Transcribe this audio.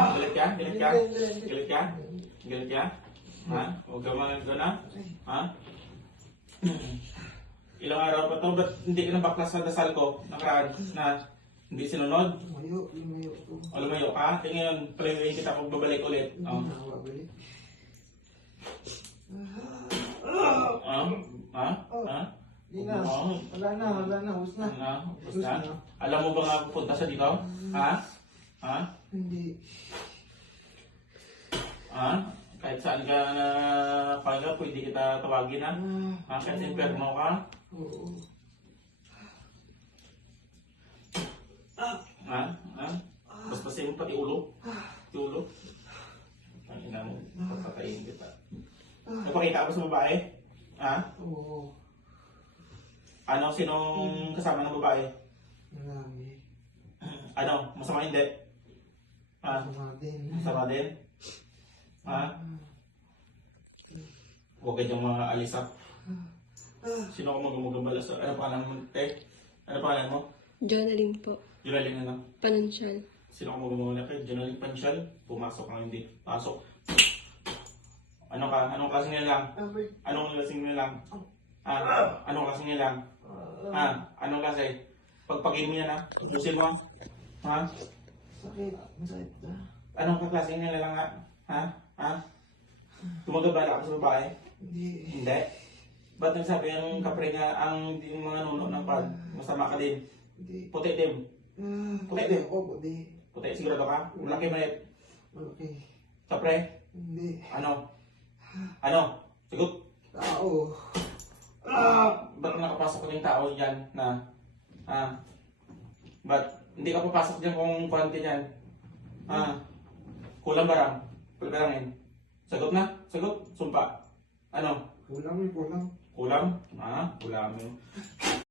Galit ka? Galit ka? Galit ka? Galit ka? Ha? Huwag ka mga na? Ha? Ilang araw pa to? Ba't hindi ka nabaklas sa dasal ko? Nakaraan na hindi sinunod? Lumayo ko. O lumayo ka? Tingin ngayon, palayain kita kung babalik ulit. Hindi Oh. na ako babalik. Ha? Ha? Ha? Hindi na. Wala na. Ubus na. Basta, alam mo ba nga pupunta sa dito? Ha? Ha? Hindi. Ha? Kahit saan ka na pala, pwede kita tawagin ha? Ha? Kahit inferno ka? Oo. Ha? Ha? Basbasin mo pati ulo? Pati ulo? Ang ina mo, papatayin kita. Napakita ko sa babae? Ha? Oo. Ano? Sinong kasama ng babae? Marami. Ano? Masama hindi? Ha? Masama din. Masama din? Ha? Huwag ka diyang mga alisap. Sino ka magumagambala sa... Ano pangalan mo? Ano pangalan mo? Journaling po. Juraling na. Panunsyal. Sino ka magumagambala kay Juraling Pansyal? Pumasok ka hindi. Pasok. Ano ka? Anong klaseng nilang? Anong klaseng nilang? Ha? Anong klaseng nilang? Ha? Anong klase? Pagpagin mo yan ha? Ubusin mo? Ha? Sakit. Masakit na. Anong kaklaseng nilang ha? Ha? Ha? Gumagambala ka sa babae? Hindi. Hindi. Ba't nagsabi ang kapre nga ang mga nuno ng pag masama ka din? Hindi. Puti din. Puti din ako. Puti. Puti, sigurado ka? Malaki malit. Malaki. Kapre? Hindi. Ano? Ano? Sigot? Tao. Ba't nakapasok yung tao dyan na? Ha? Ba't hindi ka papasok dyan kung kuwanti dyan? Ha? Kulang barang? Kulang barangin? Sagot na? Sagot? Sumpa? Ano? Kulang. Kulang? Ha? Kulang.